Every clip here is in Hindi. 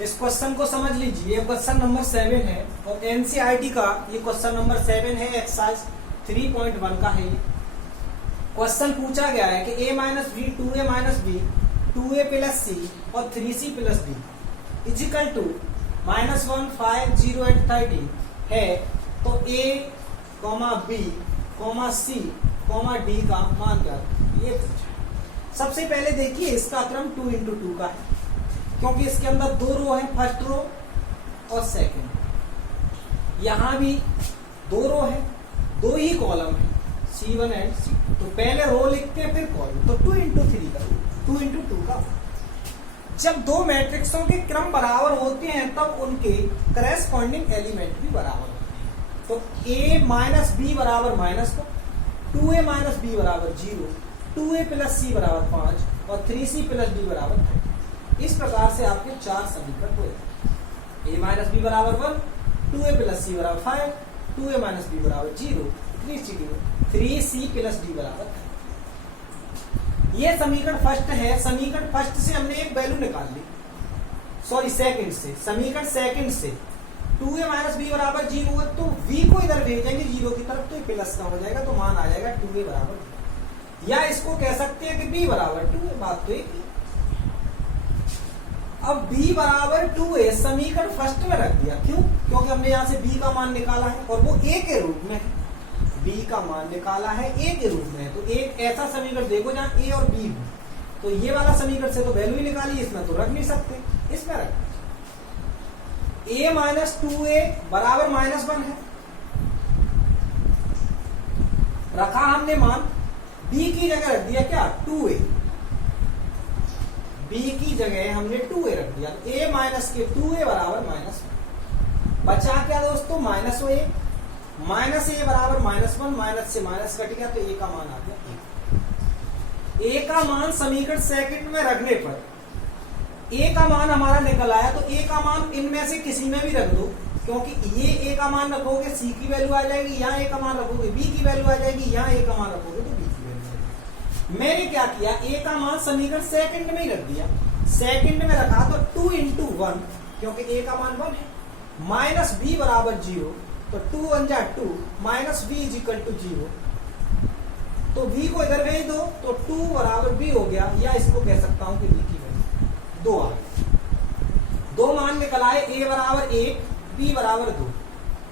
इस क्वेश्चन को समझ लीजिए, ये क्वेश्चन नंबर 7 है और एनसीईआरटी का ये क्वेश्चन नंबर 7 है, एक्सरसाइज 3.1 का है। क्वेश्चन पूछा गया है कि a minus b, 2a minus b, 2a plus c और 3c plus d equal to -1, 5, 0 and 30 है। तो a, b, c, d का मान क्या ये पूछा। सबसे पहले देखिए इसका क्रम 2 into 2 का है, क्योंकि इसके अंदर दो रो है, फर्स्ट रो और सेकंड। यहां भी दो रो है, दो ही कॉलम है, C1 एंड C2। तो पहले रो लिखते हैं फिर कॉलम, तो 2 into 3 का, 2 into 2 का। जब दो मैट्रिक्सों के क्रम बराबर होते हैं तब उनके करेस्पॉन्डिंग एलिमेंट भी बराबर होते हैं। तो a माइनस बी बराबर -1, 2a माइनस बी बराबर 0, 2a प्लस सी बराबर 5 और 3c प्लस डी बराबर 30। इस प्रकार से आपके चार समीकरण हुए। a माइनस बी बराबर 1, 2a प्लस सी बराबर 5, 2a माइनस बी बराबर 0, 3c प्लस डी बराबर 30। ये समीकरण फर्स्ट है। समीकरण फर्स्ट से हमने एक वैल्यू निकाल ली, सॉरी सेकंड से, समीकरण सेकंड से 2a माइनस बी बराबर 0 हुआ तो v को इधर भेजेंगे 0 की तरफ, तो ये प्लस का हो जाएगा, तो मान आ जाएगा 2a बराबर। या इसको कह सकते हैं कि b बराबर 2a, बात तो एक ही। अब b बराबर 2a समीकरण फर्स्ट में रख दिया, क्यों? क्योंकि हमने यहां से b का मान निकाला है और वो a के रूप में है। b का मान निकाला है a के रूप में है, तो एक ऐसा समीकरण देखो जहां a और b हो। तो ये वाला समीकरण से तो वैल्यू ही निकाली, इसमें तो रख नहीं सकते, इसमें रख a माइनस 2a बराबर -1 है, रखा हमने मान। b की जगह रख दिया क्या? 2a। b की जगह हमने 2a रख दिया, तो a माइनस के 2a बराबर -1। बचा क्या दोस्तों? -a। माइनस a बराबर -1, माइनस से माइनस कट गया तो a का मान आ गया 1। a का मान समीकरण सेकंड में रखने पर a का मान हमारा निकल आया, तो a का मान इनमें से किसी में भी रख दो, क्योंकि ये a का मान रखोगे c की वैल्यू आ जाएगी, यहाँ a का मान रखोगे b की वैल्यू आ जाएगी, यहाँ a का मान रखोगे तो b की वैल्यू आ जाएगी। मैंने क्या किया, a का मान समीकरण सेकंड में ही रख दिया। सेकंड में रखा तो 2 into 1, क्योंकि a का मान 1 है, माइनस b बराबर 0, तो 2 1 जा 2, minus b is equal to 0। तो b को इधर भेज दो तो 2 बराबर b हो गया, या इसको कह सकता हूं कि b की वैल्यू 2 आ गई। दो मान निकल आए, a बराबर 1, b बराबर 2।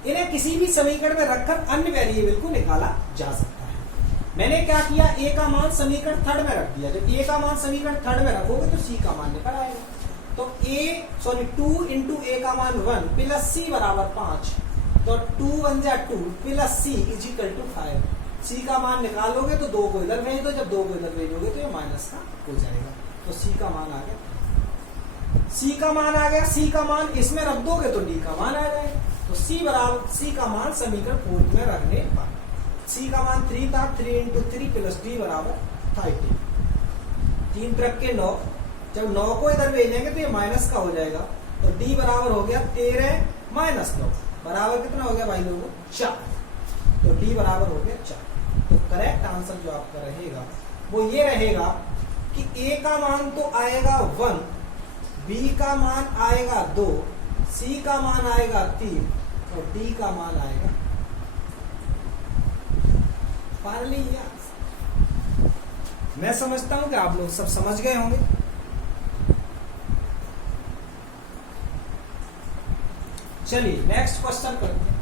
इन्हें किसी भी समीकरण में रखकर अन्य वेरिएबल को निकाला जा सकता है। मैंने क्या किया, a का मान समीकरण थर्ड में रख दिया। जब a का मान समीकरण थर्ड में रखोगे तो c का मान निकल आएगा। तो 2 into a का मान 1 प्लस c बराबर 5, तो 2 1 जा 2 plus c is equal to 5। c का मान निकालोगे तो 2 को इधर भेज दो, जब 2 को इधर भेजोगे तो ये माइनस का हो जाएगा, तो c का मान आ गया। c का मान आ गया, c का मान इसमें रख दोगे तो d का मान आ जाएगा। तो c बराबर, c का मान समीकरण 4 में रखने पर c का मान 3 था, 3 into 3 प्लस d बराबर 30। 3 रख के 9, जब 9 को इधर भेजेंगे तो ये माइनस का हो जाएगा, तो d बराबर हो गया 13 माइनस 9 बराबर कितना हो गया भाई लोगों? 4। तो d बराबर हो गया 4। तो करेक्ट आंसर जो आपका रहेगा वो ये रहेगा कि a का मान तो आएगा 1, b का मान आएगा 2, c का मान आएगा 3 और d का मान आएगा फाइनली ये आंसर। मैं समझता हूं कि आप लोग सब समझ गए होंगे। चलिए नेक्स्ट क्वेश्चन करते हैं।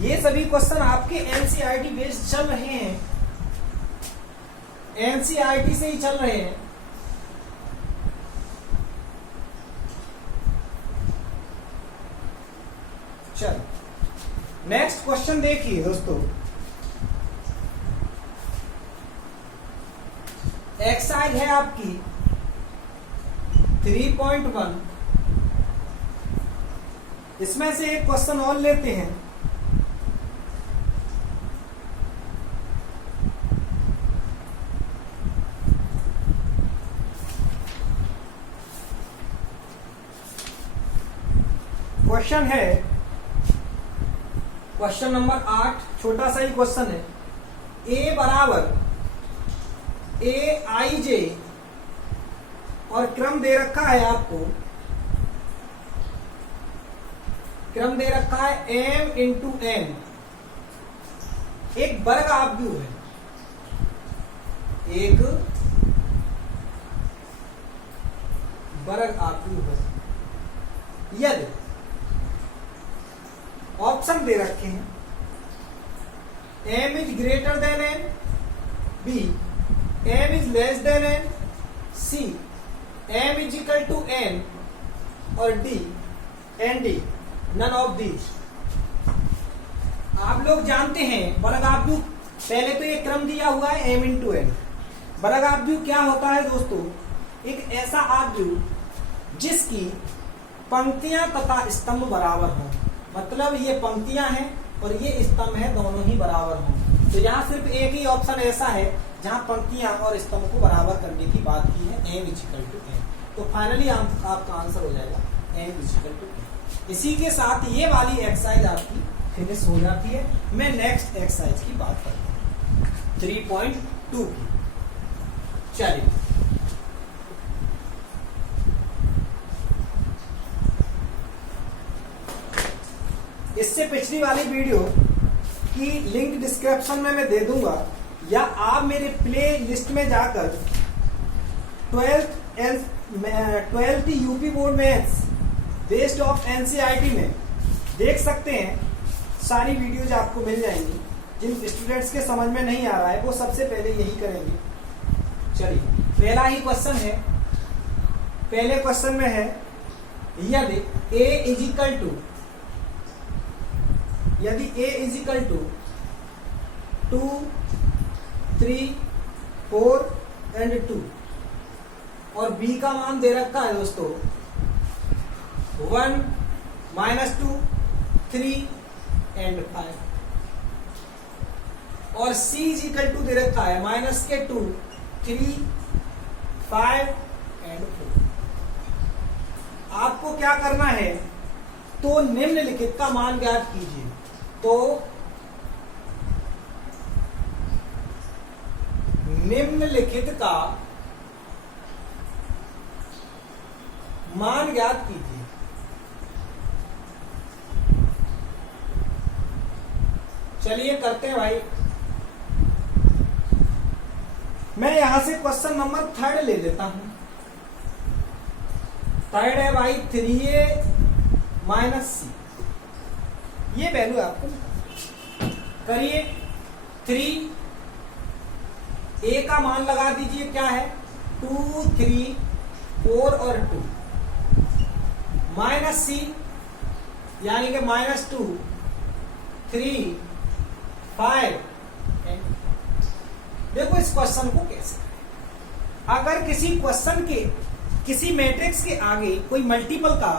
ये सभी क्वेश्चन आपके एनसीईआरटी बेस्ड चल रहे हैं, एनसीईआरटी से ही चल रहे हैं। चलो नेक्स्ट क्वेश्चन देखिए दोस्तों। एक्सरसाइज है आपकी 3.1। इसमें से एक क्वेश्चन और लेते हैं। क्वेश्चन है क्वेश्चन नंबर 8, छोटा सा ही क्वेश्चन है। ए बराबर ए आई जे और क्रम दे रखा है आपको, क्रम दे रखा है m इंटू n, एक वर्ग आव्यूह है, एक वर्ग आव्यूह है। यदि ऑप्शन दे रखे हैं m is greater than n, b m is less than n, c m is equal to n और d and d none of these. आप लोग जानते हैं वर्ग आव्यूह, पहले तो ये क्रम दिया हुआ है m इंटू n। वर्ग आव्यूह क्या होता है दोस्तों? एक ऐसा आव्यूह जिसकी पंक्तियां तथा स्तंभ बराबर हों, मतलब ये पंक्तियां हैं और ये स्तंभ है, दोनों ही बराबर हों। तो यहाँ सिर्फ एक ही ऑप्शन ऐसा है जहां पंक्तियां और स्तंभ को बराबर करने की बात की है, m is equal to n। तो फाइनली आपका आंसर हो जाएगा m is equal to n। इसी के साथ ये वाली एक्सरसाइज आपकी फिनिश हो जाती है। मैं नेक्स्ट एक्सरसाइज की बात करता हूं 3.2 की। चलिए, इससे पिछली वाली वीडियो की लिंक डिस्क्रिप्शन में मैं दे दूंगा, या आप मेरे प्ले लिस्ट में जाकर 12th UP board maths based of NCERT में देख सकते हैं। सारी वीडियोज आपको मिल जाएंगी। जिन स्टूडेंट्स के समझ में नहीं आ रहा है वो सबसे पहले यही करेंगे। चलिए, पहला ही क्वेश्चन है। पहले क्वेश्चन में है यदि a इज इक्वल टू, यदि a is equal to 2, 3, 4 and 2 और b का मान दे रखा है दोस्तों 1, -2, 3 एंड 5 और c इज इक्वल टू दे रखा है -2, 3, 5 एंड 4। आपको क्या करना है? तो निम्नलिखित का मान ज्ञात कीजिए। तो निम्नलिखित का मान ज्ञात कीजिए। चलिए करते हैं भाई। मैं यहां से क्वेश्चन नंबर 3 ले लेता हूं। 3 है भाई 3a माइनस c, ये वैल्यू आपको करिए। 3 a का मान लगा दीजिए, क्या है 2, 3, 4 और 2 माइनस c यानी कि -2, 3, 5। देखो इस क्वेश्चन को कैसे, अगर किसी क्वेश्चन के किसी मैट्रिक्स के आगे कोई मल्टीपल का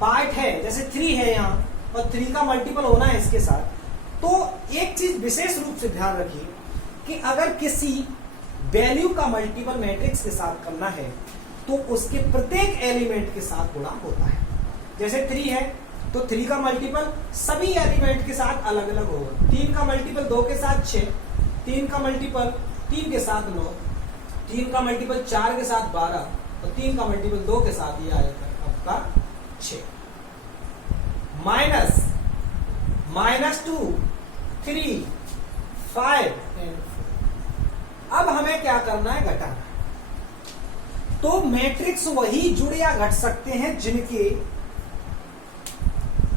पार्ट है, जैसे 3 है यहाँ और 3 का मल्टीपल होना है इसके साथ, तो एक चीज विशेष रूप से ध्यान रखिए कि अगर किसी वैल्यू का मल्टीपल मैट्रिक्स के साथ करना है तो उसके प्रत्येक एलिमेंट के साथ गुणा होता है। जैसे 3 है तो 3 का मल्टीपल सभी एलिमेंट के साथ अलग अलग होगा। 3 का मल्टीपल 2 के साथ 6, 3 का मल्टीपल 3 के साथ 9, 3 का मल्टीपल 4 के साथ 12 और 3 का मल्टीपल 2 के साथ ये आएगा आपका 6। -2, 3, 5 एंड 4। अब हमें क्या करना है? घटाना। तो मैट्रिक्स वही जुड़ या घट सकते हैं जिनके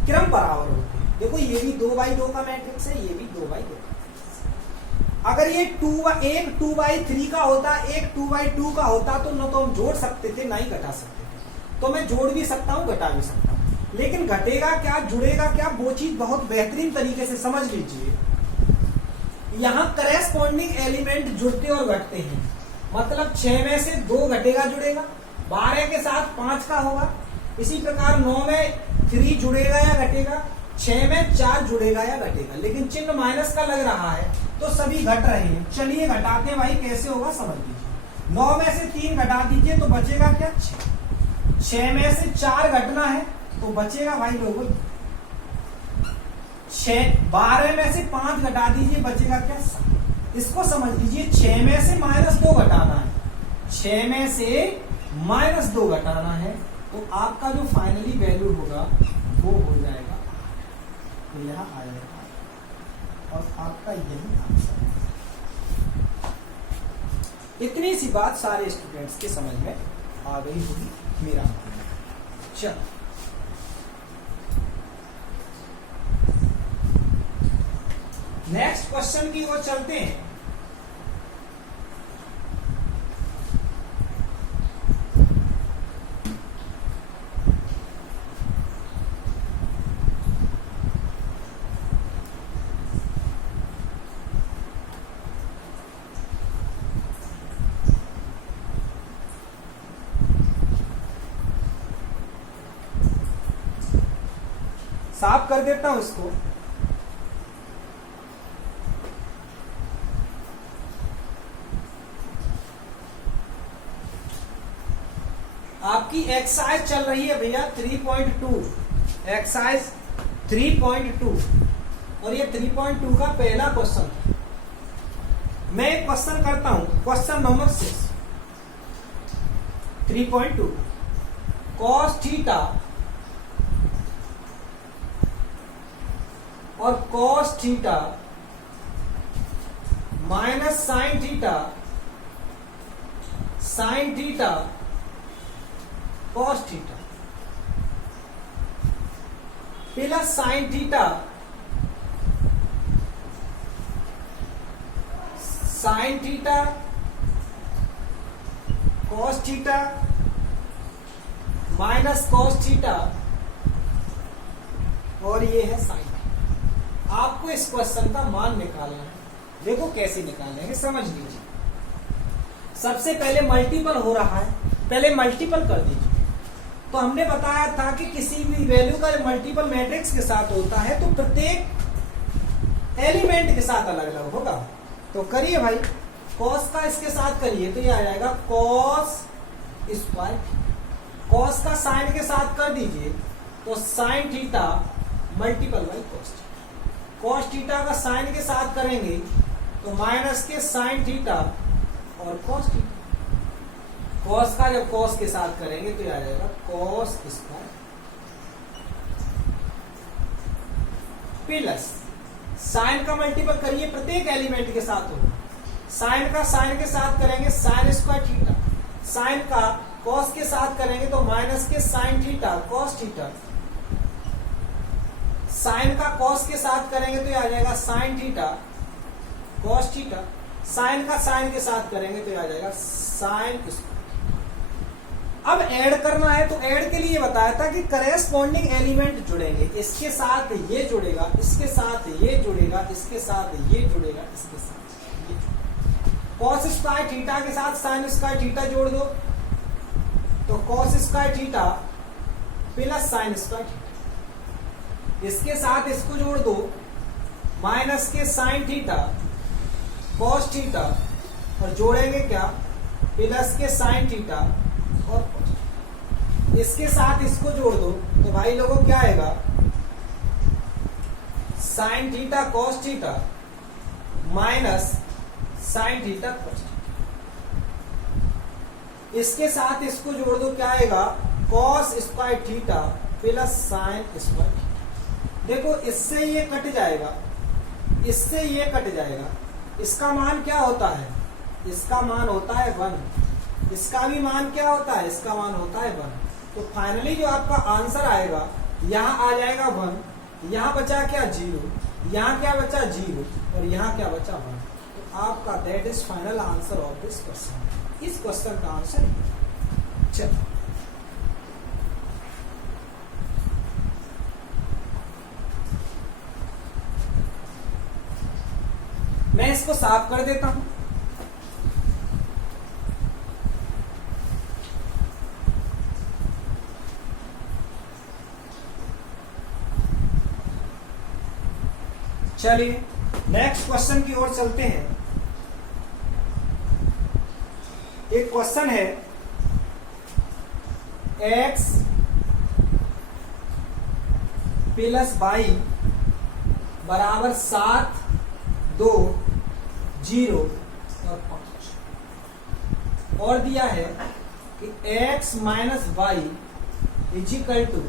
क्रम बराबर होते हैं। देखो ये भी 2x2 का मैट्रिक्स है, ये भी 2x2। अगर ये 2x3 का होता, एक 2x2 का होता तो न तो हम जोड़ सकते थे ना ही घटा सकते थे। तो मैं जोड़ भी सकता हूं, घटा भी सकता हूं, लेकिन घटेगा क्या जुड़ेगा क्या वो चीज बहुत बेहतरीन तरीके से समझ लीजिए। यहाँ करेस्पॉन्डिंग एलिमेंट जुड़ते और घटते हैं, मतलब 6 में से 2 घटेगा जुड़ेगा, 12 के साथ 5 का होगा, इसी प्रकार 9 में 3 जुड़ेगा या घटेगा, 6 में 4 जुड़ेगा या घटेगा, लेकिन चिन्ह माइनस का लग रहा है तो सभी घट रहे हैं। चलिए घटाते हैं भाई, कैसे होगा समझ लीजिए। 9 में से 3 घटा दीजिए तो बचेगा क्या 6, 6 में से 4 घटना है तो बचेगा भाई लोगों 12 में से 5 घटा दीजिए, बचेगा क्या 7। इसको समझ लीजिए 6 में से -2 घटाना है, 6 में से -2 घटाना है, तो आपका जो फाइनली वैल्यू होगा वो हो जाएगा, तो यह आएगा और आपका यही आंसर है। इतनी सी बात सारे स्टूडेंट्स के समझ में आ गई होगी मेरा मानना है। चलो नेक्स्ट क्वेश्चन की ओर चलते हैं। साफ कर देता हूं इसको। आपकी एक्सरसाइज चल रही है भैया 3.2, एक्सरसाइज 3.2 और ये 3.2 का पहला क्वेश्चन है। मैं एक क्वेश्चन करता हूं, क्वेश्चन नंबर 6 3.2 कॉस थीटा और cos theta minus sine theta, sign theta cos theta plus sine theta sine theta cos theta minus cos theta और ये है साइन। आपको इस क्वेश्चन का मान निकालना है। देखो कैसे निकालेंगे, समझ लीजिए। सबसे पहले मल्टीपल हो रहा है, पहले मल्टीपल कर दीजिए। तो हमने बताया था कि किसी भी वैल्यू का मल्टीपल मैट्रिक्स के साथ होता है तो प्रत्येक एलिमेंट के साथ अलग अलग होगा। तो करिए भाई, कॉस का इसके साथ करिए तो ये आ जाएगा कॉस स्क्वायर, कॉस का साइन के साथ कर दीजिए तो sine theta multiple by cos theta, cos theta का साइन के साथ करेंगे तो माइनस के साइन थीटा और कॉस थीटा, कॉस का जब कॉस के साथ करेंगे तो आ जाएगा कॉस स्क्वायर प्लस साइन का मल्टीपल करिए प्रत्येक एलिमेंट के साथ होगा, साइन का साइन के साथ करेंगे साइन स्क्वायर थीटा, साइन का कॉस के साथ करेंगे तो माइनस के sine theta cos theta, sine का कॉस के साथ करेंगे तो आ जाएगा sine theta cos theta, sine का साइन के साथ करेंगे तो आ जाएगा साइन स्क्वायर। अब ऐड करना है तो ऐड के लिए बताया था कि करेस्पॉन्डिंग एलिमेंट जुड़ेंगे, इसके साथ ये जुड़ेगा, इसके साथ ये जुड़ेगा, इसके साथ ये जुड़ेगा, इसके साथ ये जुड़ेगा। कॉस स्क्वायर थीटा के साथ साइन स्क्वायर थीटा जोड़ दो तो cos square theta plus sign square theta, इसके साथ इसको जोड़ दो माइनस के साइन थीटा कॉस थीटा और जोड़ेंगे क्या प्लस के साइन थीटा और इसके साथ इसको जोड़ दो तो भाई लोगों क्या आएगा sign theta cos theta minus sign theta cos theta, इसके साथ इसको जोड़ दो क्या आएगा cos square theta plus sign square theta. देखो इससे ये कट जाएगा, इससे ये कट जाएगा, इसका मान क्या होता है, इसका मान होता है 1, इसका भी मान क्या होता है, इसका मान होता है 1। तो फाइनली जो आपका आंसर आएगा यहाँ आ जाएगा 1, यहाँ बचा क्या 0, यहाँ क्या बचा 0 और यहाँ क्या बचा 1। तो आपका that is final answer of this question. इस क्वेश्चन का आंसर चलो मैं इसको साफ कर देता हूं। चलिए नेक्स्ट क्वेश्चन की ओर चलते हैं। एक क्वेश्चन है x प्लस बाई बराबर 7, 2, 0 और 5। और दिया है कि x minus Y is equal to,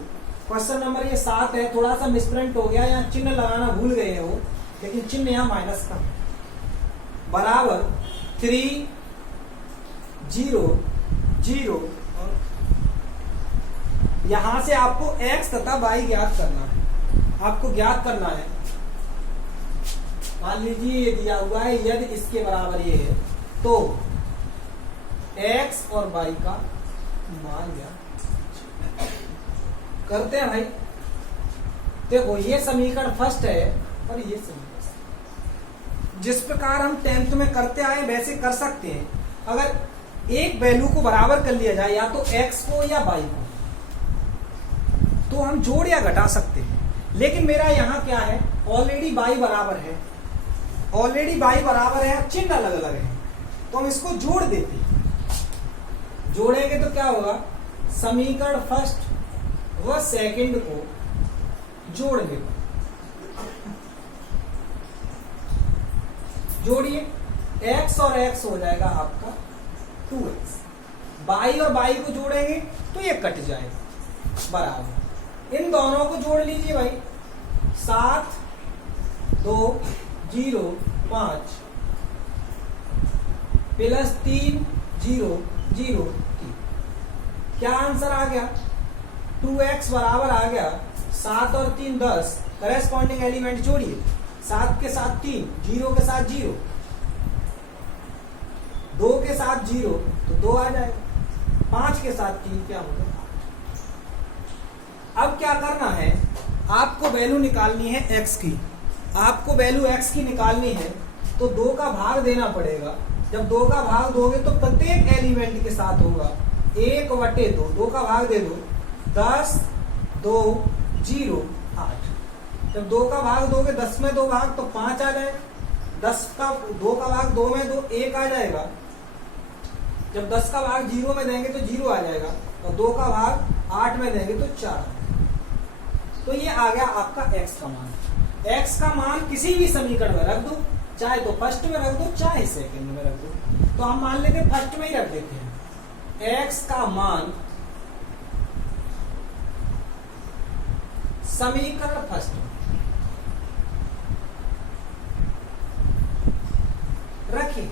question number ये 7 है, थोड़ा सा मिसप्रिंट हो गया, यहाँ चिन्ह लगाना भूल गए हो, लेकिन चिन्ह यहाँ माइनस का है, बराबर 3, 0, 0 और यहां से आपको x तथा y ज्ञात करना है। आपको ज्ञात करना है, मान लीजिए ये दिया हुआ है, यदि इसके बराबर ये है तो x और y का मान ज्ञात करते हैं भाई। देखो ये समीकरण फर्स्ट है और ये समीकरण, जिस प्रकार हम 10th में करते आए वैसे कर सकते हैं। अगर एक वैल्यू को बराबर कर लिया जाए, या तो x को या y को, तो हम जोड़ या घटा सकते हैं। लेकिन मेरा यहां क्या है, ऑलरेडी y बराबर है, ऑलरेडी y बराबर है, चिन्ह अलग अलग है, तो हम इसको जोड़ देते हैं। जोड़ेंगे तो क्या होगा, समीकरण फर्स्ट व सेकंड को जोड़ने पर, जोड़िए, x और x हो जाएगा आपका 2x, y और y को जोड़ेंगे तो ये कट जाएगा, बराबर इन दोनों को जोड़ लीजिए भाई, 7, 2, 0, 5 प्लस 3, 0, 0 क्या आंसर आ गया, 2x बराबर आ गया 7 और 3 10, करेस्पॉन्डिंग एलिमेंट जोड़िए, 7 के साथ 3, 0 के साथ 0, 2 के साथ 0 तो 2 आ जाएगा, 5 के साथ 3 क्या होगा। अब क्या करना है, आपको वैल्यू निकालनी है x की, आपको वैल्यू x की निकालनी है तो 2 का भाग देना पड़ेगा। जब 2 का भाग दोगे तो प्रत्येक एलिमेंट के साथ होगा 1/2, 2 का भाग दे दो, 10, 2, 0, 8। जब 2 का भाग दोगे 10 में 2 भाग तो 5 आ जाएगा, 10 का 2 का भाग 2 में 2 1 आ जाएगा, जब 10 का भाग 0 में देंगे तो 0 आ जाएगा, और 2 का भाग 8 में देंगे तो 4। तो ये आ गया आपका x का मान। x का मान किसी भी समीकरण में रख दो, चाहे तो फर्स्ट में रख दो चाहे सेकंड में रख दो, तो हम मान लेते फर्स्ट में ही रख देते हैं। x का मान समीकरण फर्स्ट में रखिए,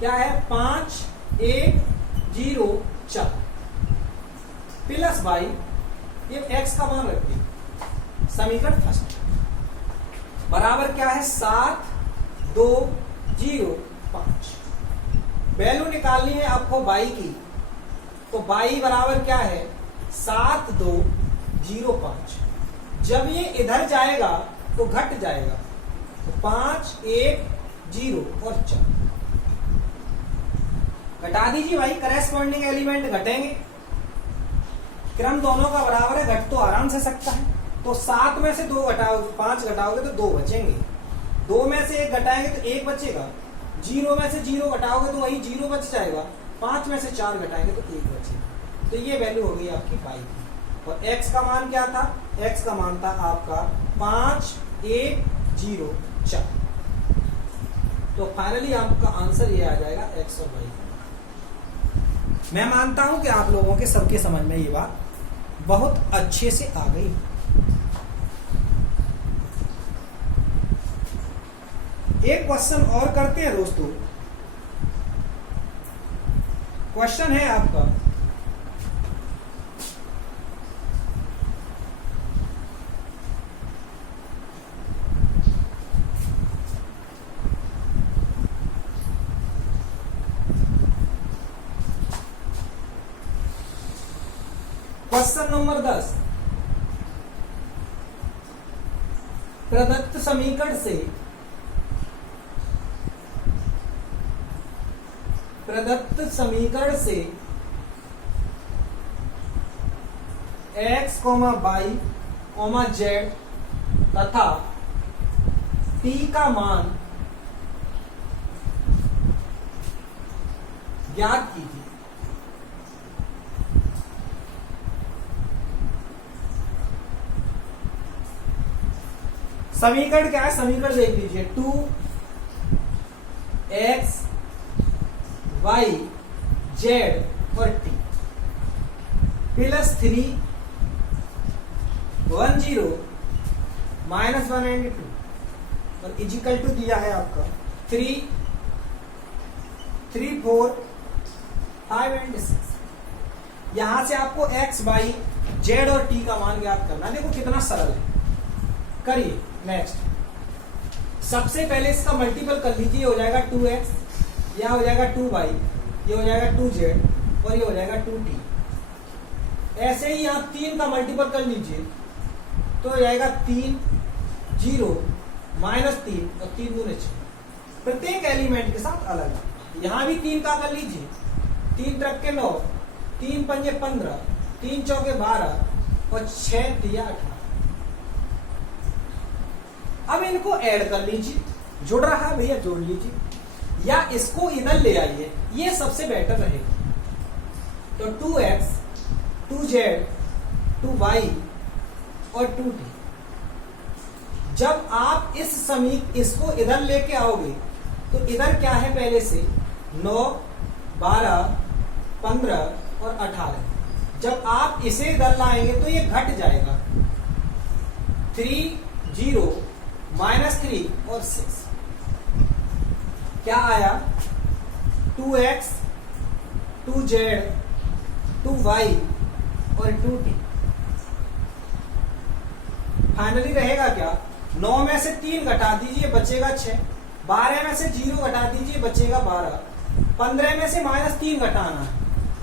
क्या है, 5, 1, 0, 4 प्लस y, ये x का मान रखिए, समीकरण फर्स्ट बराबर क्या है, 7, 2, 0, 5। वैल्यू निकालनी है आपको y की, तो y बराबर क्या है, 7, 2, 0, 5। जब ये इधर जाएगा तो घट जाएगा, तो 5, 1, 0 और 4 घटा दीजिए भाई, करेस्पॉन्डिंग एलिमेंट घटेंगे, क्रम दोनों का बराबर है, घट तो आराम से सकता है। तो 7 में से 2 घटाओगे, 5 घटाओगे तो 2 बचेंगे, 2 में से 1 घटाएंगे तो 1 बचेगा, 0 में से 0 घटाओगे तो वही 0 बच जाएगा, 5 में से 4 घटाएंगे तो 1 बचेगा। तो ये वैल्यू हो गई आपकी y की। और x का मान क्या था, x का मान था आपका 5, 1, 0, 4। तो फाइनली आपका आंसर ये आ जाएगा x और y। मैं मानता हूं कि आप लोगों के सबके समझ में ये बात बहुत अच्छे से आ गई। एक क्वेश्चन और करते हैं दोस्तों। क्वेश्चन है आपका, क्वेश्चन नंबर 10, प्रदत्त समीकरण से x, y, z तथा t का मान ज्ञात कीजिए। समीकरण क्या है, समीकरण देख लीजिए 2x y z और t प्लस 3 1 0 माइनस 1 एंड 2 और इजिकल टू दिया है आपका 3 3 4 5 एंड 6। यहां से आपको x y z और t का मान ज्ञात करना। देखो कितना सरल है, करिए। नेक्स्ट, सबसे पहले इसका मल्टीपल कर लीजिए, हो जाएगा 2x, यह हो जाएगा 2y, ये हो जाएगा 2z और ये हो जाएगा 2t। ऐसे ही आप 3 का मल्टीपल कर लीजिए तो हो जाएगा 3 0 माइनस 3 और 3 दूने 6। प्रत्येक एलिमेंट के साथ अलग। यहां भी 3 का कर लीजिए, 3 ट्रक के 9, 3 पंजे 15, 3 चौके 12 और 6 तिया 18। अब इनको ऐड कर लीजिए, जुड़ रहा है भैया जोड़ लीजिए, या इसको इधर ले आइए, ये सबसे बेटर रहेगा। तो 2x 2z 2y और 2t। जब आप इसको इधर लेके आओगे तो इधर क्या है, पहले से 9 12 15 और 18। जब आप इसे इधर लाएंगे तो ये घट जाएगा, 3 0 माइनस 3 और 6। क्या आया, 2x 2z 2y और 2t। फाइनली रहेगा क्या, 9 में से 3 घटा दीजिए बचेगा 6, 12 में से 0 घटा दीजिए बचेगा 12, 15 में से -3 घटाना है।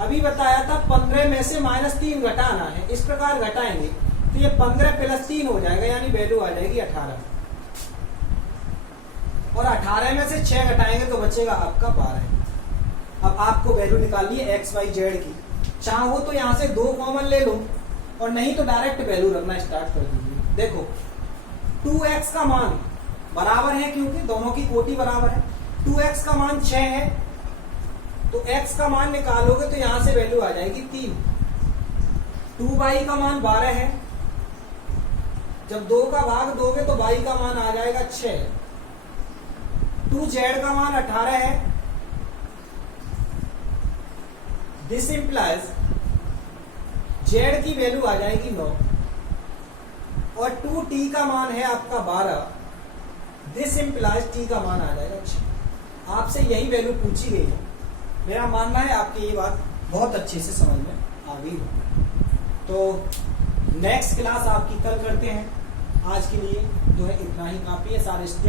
अभी बताया था 15 में से -3 घटाना है। इस प्रकार घटाएंगे तो ये 15 प्लस 3 हो जाएगा, यानी वैल्यू आ जाएगी 18। और 18 में से 6 घटाएंगे तो बचेगा आपका 12। अब आपको वैल्यू निकालनी है x y z की। चाहो तो यहां से 2 कॉमन ले लो और नहीं तो डायरेक्ट वैल्यू रखना स्टार्ट कर दीजिए। देखो 2x का मान बराबर है, क्योंकि दोनों की कोटि बराबर है। 2x का मान 6 है तो x का मान निकालोगे तो यहां से वैल्यू आ जाएगी 3। 2y का मान 12 है, जब 2 का भाग दोगे तो y का मान आ जाएगा 6। 2z का मान 18 है, दिस इंप्लाइज z की वैल्यू आ जाएगी 9 और 2t का मान है आपका 12, दिस इंप्लाइज t का मान आ जाएगा 6। आपसे यही वैल्यू पूछी गई है। मेरा मानना है आपकी ये बात बहुत अच्छे से समझ में आ गई हो। तो नेक्स्ट क्लास आपकी कल करते हैं। आज के लिए जो है इतना ही काफी है। सारे